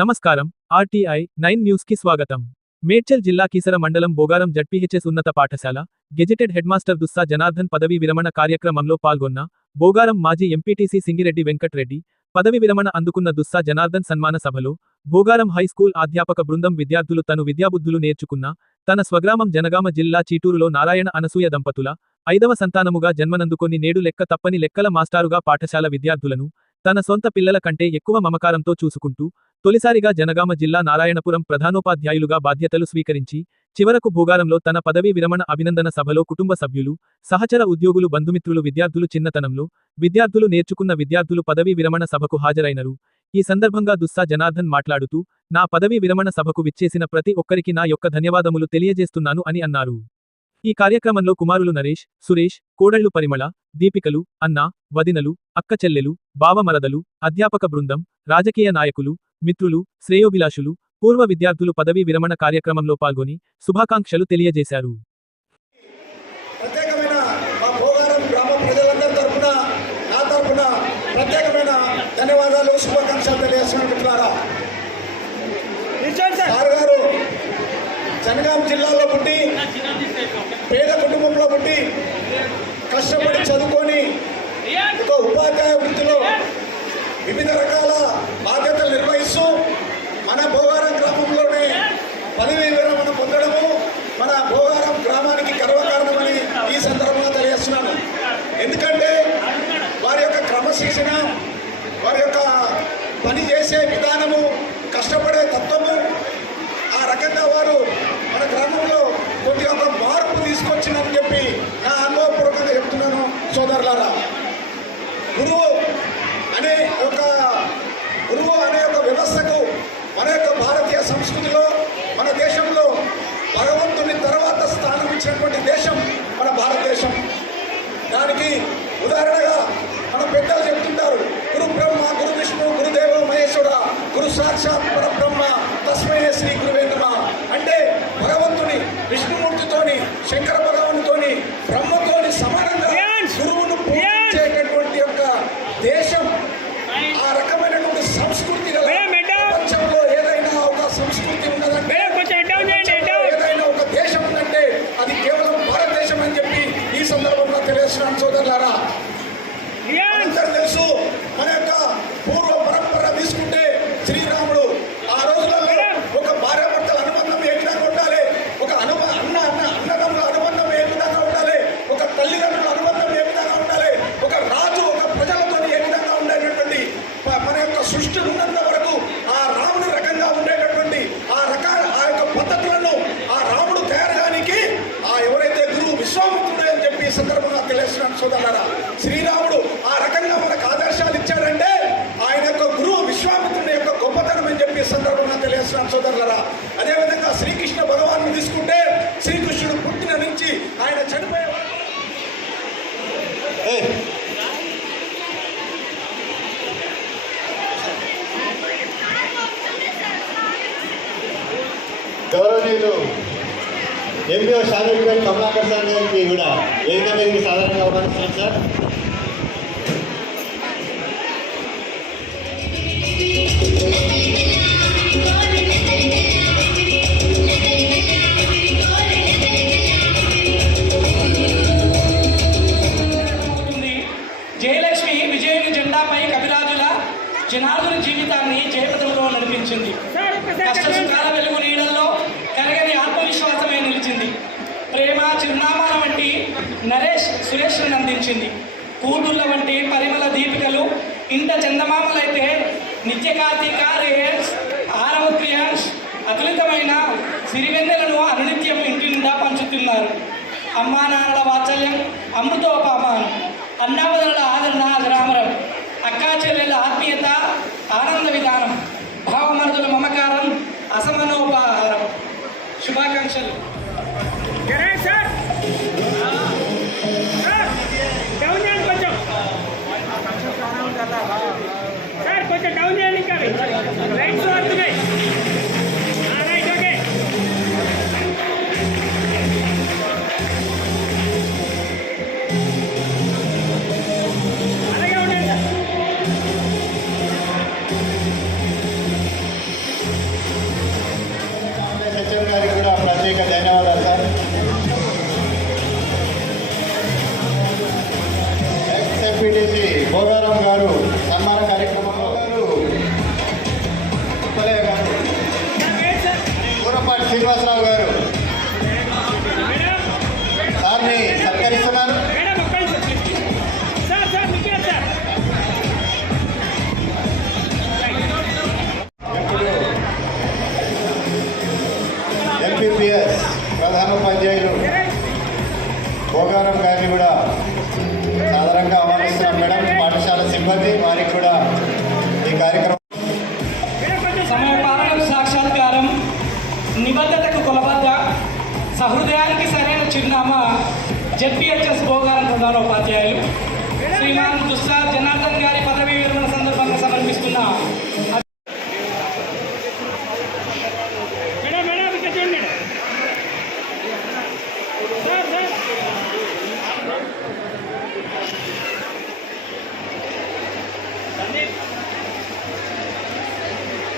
నమస్కారం. RTI nine న్యూస్కి స్వాగతం. మేడ్చల్ జిల్లా కీసర మండలం బోగారం జడ్పీహెచ్ఎస్ ఉన్నత పాఠశాల గెజిటెడ్ హెడ్మాస్టర్ దుస్సా జనార్దన్ పదవీ విరమణ కార్యక్రమంలో పాల్గొన్న బోగారం మాజీ ఎంపీటీసీ సింగిరెడ్డి వెంకట్రెడ్డి పదవి విరమణ అందుకున్న దుస్సా జనార్దన్ సన్మాన సభలో బోగారం హై స్కూల్ అధ్యాపక బృందం విద్యార్థులు తను విద్యాబుద్ధులు నేర్చుకున్న తన స్వగ్రామం జనగామ జిల్లా చీటూరులో నారాయణ అనసూయ దంపతుల ఐదవ సంతానముగా జన్మనందుకొని నేడు లెక్క తప్పని లెక్కల మాస్టారుగా పాఠశాల విద్యార్థులను తన సొంత పిల్లల కంటే ఎక్కువ మమకారంతో చూసుకుంటూ తొలిసారిగా జనగామ జిల్లా నారాయణపురం ప్రధానోపాధ్యాయులుగా బాధ్యతలు స్వీకరించి చివరకు భూగారంలో తన పదవీ విరమణ అభినందన సభలో కుటుంబ సభ్యులు సహచర ఉద్యోగులు బంధుమిత్రులు విద్యార్థులు చిన్నతనంలో విద్యార్థులు నేర్చుకున్న విద్యార్థులు పదవీ విరమణ సభకు హాజరైనరు. ఈ సందర్భంగా దుస్సా జనార్దన్ మాట్లాడుతూ నా పదవీ విరమణ సభకు విచ్చేసిన ప్రతి ఒక్కరికి నా యొక్క ధన్యవాదములు తెలియజేస్తున్నాను అని అన్నారు. ఈ కార్యక్రమంలో కుమారులు నరేష్ సురేష్ కోడళ్ళు పరిమళ దీపికలు అన్న వదినలు అక్క చెల్లెలు బావమరదలు అధ్యాపక బృందం రాజకీయ నాయకులు మిత్రులు శ్రేయోభిలాషులు పూర్వ విద్యార్థులు పదవీ విరమణ కార్యక్రమంలో పాల్గొని శుభాకాంక్షలు తెలియజేశారు. ప్రత్యేకమైన మా భోగారం గ్రామ ప్రజలందరి తరపున నా తరపున ప్రత్యేకమైన ధన్యవాదాలు శుభాకాంక్షలు తెలియజేస్తున్నారు సార్ గారు జనగాం జిల్లాలో పుట్టి పేద కుటుంబంలో పుట్టి కష్టపడి చదువుకొని ఒక ఉపాధ్యాయ వృత్తిలో వివిధ రకాల బాధ్యతలు నిర్వహిస్తూ మన భోగారం గ్రామంలోనే పదవి విరమణ పొందడము మన భోగారం గ్రామానికి గర్వకారణమని ఈ సందర్భంగా తెలియజేస్తున్నాను ఎందుకంటే వారి యొక్క క్రమశిక్షణ వారి యొక్క పని చేసే విధానము కష్టపడే తత్వము ఆ రకంగా వారు మన గ్రామంలో కొద్దిగా ఒక మార్పు తీసుకొచ్చిందని చెప్పి నా అనుభవపూర్వకంగా చెప్తున్నాను సోదరులారా గురువు అనే ఒక గురువు అనే ఒక వ్యవస్థకు మన యొక్క భారతీయ సంస్కృతిలో మన దేశంలో భగవంతుని తర్వాత స్థానం ఇచ్చినటువంటి దేశం మన భారతదేశం దానికి ఉదాహరణగా మన పెద్దలు చెప్తుంటారు గురు బ్రహ్మ గురు విష్ణు గురుదేవ మహేశ్వర గురు సాక్షాత్ పరబ్రహ్మ తస్మయ శ్రీ గురువే అంటే భగవంతుని విష్ణుమూర్తితోని శంకర భగవానుతోని బ్రహ్మతోని సమానంగా గురువును పూజించేటటువంటి యొక్క దేశం ఆ రకమైనటువంటి సంస్కృతి గల ప్రపంచంలో ఏదైనా ఒక సంస్కృతి ఉన్నదంటే ప్రపంచంలో ఏదైనా ఒక దేశం ఉందంటే అది కేవలం భారతదేశం అని చెప్పి ఈ సందర్భంగా తెలియజేస్తున్నాను సోదరులారా అందరూ తెలుసు మన యొక్క పూర్వ పరంపర తీసుకుంటే శ్రీరాముడు ఆ రోజులలో ఒక భార్యాభర్తల అనుబంధం ఏ విధంగా ఉండాలి ఒక అనుబ అన్న అన్న అన్నదమ్ముల అనుబంధం ఏ విధంగా ఉండాలి ఒక తల్లిదండ్రుల అనుబంధం ఏ విధంగా ఉండాలి ఒక రాజు ఒక ప్రజలతో ఏ విధంగా ఉండేటటువంటి ప- మన యొక్క సృష్టి ఉన్నంత వరకు ఆ రాముని రకంగా ఉండేటటువంటి ఆ రకాల ఆ యొక్క పద్ధతులను ఆ రాముడు తయారు కానికి ఆ ఎవరైతే గురువు విశ్వామిత్రుడు అని చెప్పి ఈ సందర్భంగా తెలియజేస్తున్నాను సోదరులారా. శ్రీరాముడు ఆ రకంగా మనకు ఆదర్శాలు ఇచ్చాడంటే ఆయన యొక్క గురువు విశ్వామిత్రుని యొక్క గొప్పతనం అని చెప్పి సందర్భంగా తెలియజేస్తున్నాను సోదరులారా. అదేవిధంగా శ్రీకృష్ణ భగవాను తీసుకుంటే శ్రీకృష్ణుడు పుట్టిన నుంచి ఆయన చనిపోయే గౌరవనీయులు ఎంపీఓ షారూఖ్ గారి కమలాకర్ సార్ గారికి కూడా వేదిక మీదకి సాధారణంగా అవకాశం సార్. సురేష్ను కూతుళ్ళ వంటి పరిమళ దీపికలు ఇంత చందమామలైతే నిత్య కార్తీక రేయన్స్ ఆరవ క్రియాన్స్ అతులితమైన సిరివెన్నెలను అనునిత్యం ఇంటి నిండా పంచుతున్నారు. అమ్మా నాన్నల వాత్సల్యం అమృతోపామానం అన్నావదనుల ఆదరణ అజరామరం అక్కా చెల్లెల ఆత్మీయత ఆనంద విధానం. సమయపాలనం సాక్షాత్కారం నిబద్ధతకు కొలబద్ద సహృదయానికి సరైన చిరునామా జెడ్పిహెచ్ఎస్ భోగారం ప్రధానోపాధ్యాయులు శ్రీనాథ్ దుస్సా జనార్దన్ గారి పదవీ విరమణ సందర్భంగా సమర్పిస్తున్న మేడం మేడం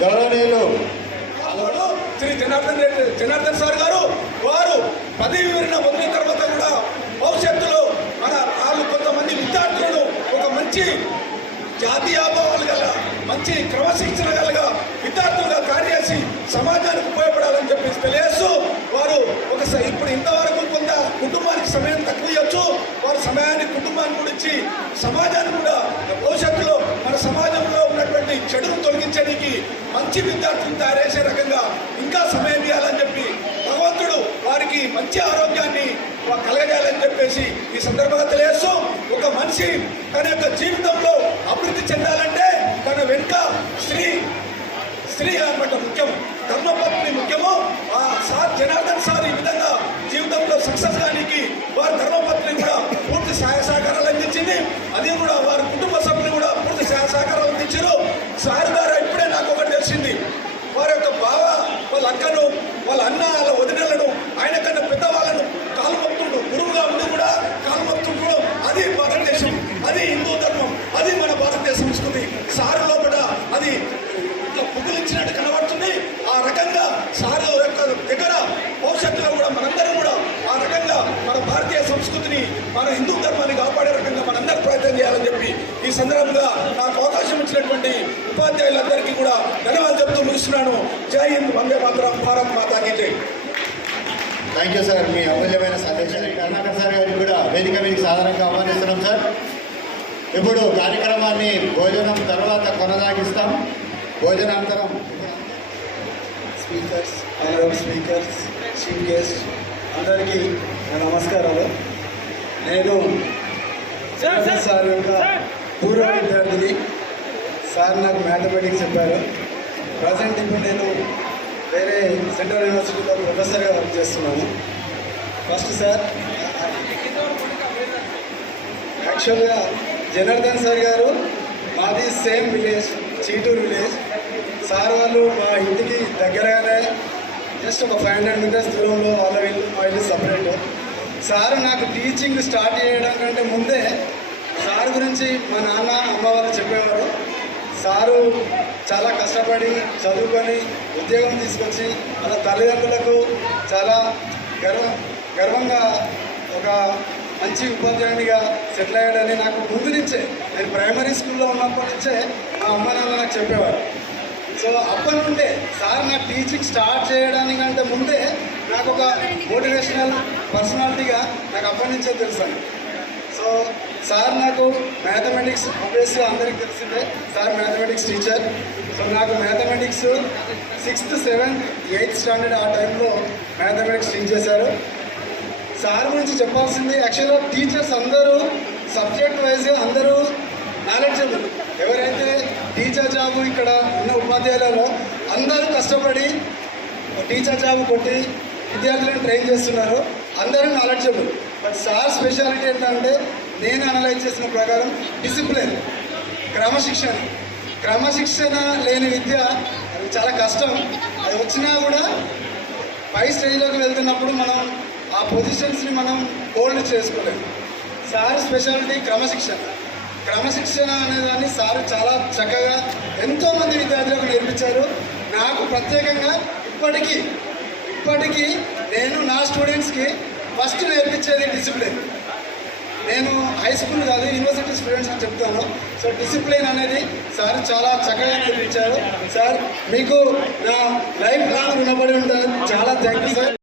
గౌరవనీయులు. శ్రీ జనార్దన్ రెడ్డి జనార్దన్ సార్ గారు వారు పదవి విరమణ పొందిన తర్వాత కూడా భవిష్యత్తులో మన వాళ్ళు కొంతమంది విద్యార్థులను ఒక మంచి జాతీయాభావాలు గల మంచి క్రమశిక్షణ గలగా విద్యార్థులుగా కార్యచేసి సమాజానికి ఉపయోగపడాలని చెప్పేసి తెలియస్తూ వారు ఒక ఇప్పుడు ఇంతవరకు కొంత కుటుంబానికి సమయం తక్కువ ఇవ్వచ్చు. వారు సమయాన్ని కుటుంబాన్ని కూడా ఇచ్చి సమాజాన్ని కూడా భవిష్యత్తులో మన సమాజంలో ఉన్నటువంటి చెడు మంచి విద్యార్థులను తయారు చేసే రకంగా ఇంకా సమయం ఇవ్వాలని చెప్పి భగవంతుడు వారికి మంచి ఆరోగ్యాన్ని కలగజేయాలని చెప్పేసి ఈ సందర్భంగా తెలియజేస్తూ ఒక మనిషి తన యొక్క జీవితంలో అభివృద్ధి చెందాలంటే తన వెనుక స్త్రీ స్త్రీ అన్నమాట ముఖ్యం ధర్మపత్ని ముఖ్యము. ఆ సార్ జనార్దన్ సార్ ఈ విధంగా జీవితంలో సక్సెస్ కానికి వారి ధర్మపత్ని కూడా పూర్తి సహాయ సహకారాలు అందించింది. అది కూడా వారి కుటుంబ సభ్యులు కూడా పూర్తి సహాయ సహకారాలు అందించారు సార్ గారు ఇప్పుడే నాకు ఒకటి తెలిసింది వారి యొక్క బావ వాళ్ళ అక్కను వాళ్ళ అన్న వాళ్ళ వదినలను ఆయన కన్నా పెద్దవాళ్ళను కాలు మొక్తుండు గురువుగా ఉండి కూడా కాలు మొక్తుండ్రు అది భారతదేశం అది హిందూ ధర్మం అది మన భారతదేశ సంస్కృతి సారు లోపల అది ఇట్లా పుగిలించినట్టు కనబడుతుంది ఆ రకంగా సారు యొక్క దగ్గర భవిష్యత్తులో కూడా మనందరం కూడా ఆ రకంగా మన భారతీయ సంస్కృతిని మన హిందూ ధర్మాన్ని కాపాడే రకంగా మనందరం ప్రయత్నం చేయాలని చెప్పి ఈ సందర్భంగా నాకు అవకాశం ఇచ్చినటువంటి ఉపాధ్యాయులందరికీ కూడా ధన్యవాదాలు చెప్తూ ముగిస్తున్నాను. జై హింద్ వందే మాత్రం భారత్ మాతాకి జై. థ్యాంక్ యూ సార్ మీ అమూల్యమైన సందేశాన్ని కరుణాకర్ సార్ గారికి కూడా వేదిక మీదకి సాధారణంగా ఆహ్వానిస్తున్నాం సార్ ఇప్పుడు కార్యక్రమాన్ని భోజనం తర్వాత కొనసాగిస్తాం. భోజనాంతరం speakers honourable speakers chief guest అందరికీ నమస్కారాలు. నేను సార్ యొక్క సార్ పూర్వ విద్యార్థిని సార్ నాకు మ్యాథమెటిక్స్ చెప్పారు. ప్రజెంట్ ఇప్పుడు నేను వేరే సెంట్రల్ యూనివర్సిటీలో ప్రొఫెసర్గా వర్క్ చేస్తున్నాను. ఫస్ట్ సార్ యాక్చువల్గా జనార్దన్ సార్ గారు మాది same village Cheeturu village sir వాళ్ళు మా ఇంటికి దగ్గరగానే జస్ట్ ఒక ఫైవ్ హండ్రెడ్ మీటర్స్ దూరంలో వాళ్ళ ఇల్లు మా ఇల్లు సపరేట్ సార్ నాకు టీచింగ్ స్టార్ట్ చేయడం కంటే ముందే సార్ గురించి మా నాన్న అమ్మ వాళ్ళు చెప్పేవారు. సారు చాలా కష్టపడి చదువుకొని ఉద్యోగం తీసుకొచ్చి వాళ్ళ తల్లిదండ్రులకు చాలా గర్వ గర్వంగా ఒక మంచి ఉపాధ్యాయునిగా సెటిల్ అయ్యాడని నాకు ముందు నుంచే నేను ప్రైమరీ స్కూల్లో ఉన్నప్పటి నుంచే మా అమ్మ నాన్న నాకు చెప్పేవారు. సో అప్పటి నుండే సార్ నాకు టీచింగ్ స్టార్ట్ చేయడానికంటే ముందే నాకు ఒక మోటివేషనల్ పర్సనాలిటీగా నాకు అప్పటి నుంచే తెలుసాను సో సార్ నాకు మ్యాథమెటిక్స్ ఆబ్వియస్గా అందరికీ తెలిసిందే. సార్ మ్యాథమెటిక్స్ టీచర్ సో నాకు mathematics sixth seventh eighth standard ఆ టైంలో మ్యాథమెటిక్స్ టీచ్ చేశారు. సార్ గురించి చెప్పాల్సింది యాక్చువల్గా టీచర్స్ అందరూ సబ్జెక్ట్ వైజ్గా అందరూ నాలెడ్జబుల్ ఎవరైతే టీచర్ జాబ్ ఇక్కడ ఉన్న ఉపాధ్యాయులలో అందరూ కష్టపడి టీచర్ జాబ్ కొట్టి విద్యార్థులను ట్రైన్ చేస్తున్నారు. అందరూ నాలెడ్జబుల్ బట్ సార్ స్పెషాలిటీ ఏంటంటే నేను అనలైజ్ చేసిన ప్రకారం డిసిప్లిన్ క్రమశిక్షణ. క్రమశిక్షణ లేని విద్య అది చాలా కష్టం. అది వచ్చినా కూడా పై స్టేజ్లోకి వెళ్తున్నప్పుడు మనం ఆ పొజిషన్స్ని మనం హోల్డ్ చేసుకోలేము. సార్ స్పెషాలిటీ క్రమశిక్షణ. క్రమశిక్షణ అనేదాన్ని సార్ చాలా చక్కగా ఎంతోమంది విద్యార్థులకు నేర్పించారు. నాకు ప్రత్యేకంగా ఇప్పటికీ ఇప్పటికీ నేను నా స్టూడెంట్స్కి ఫస్ట్ నేర్పించేది డిసిప్లిన్ నేను హై స్కూల్ కాదు యూనివర్సిటీ స్టూడెంట్స్కి చెప్తాను. సో డిసిప్లిన్ అనేది సార్ చాలా చక్కగా నేర్పించారు. సార్ మీకు నా లైఫ్ లాంగ్ రుణపడి ఉంటాను చాలా థ్యాంక్ యూ సార్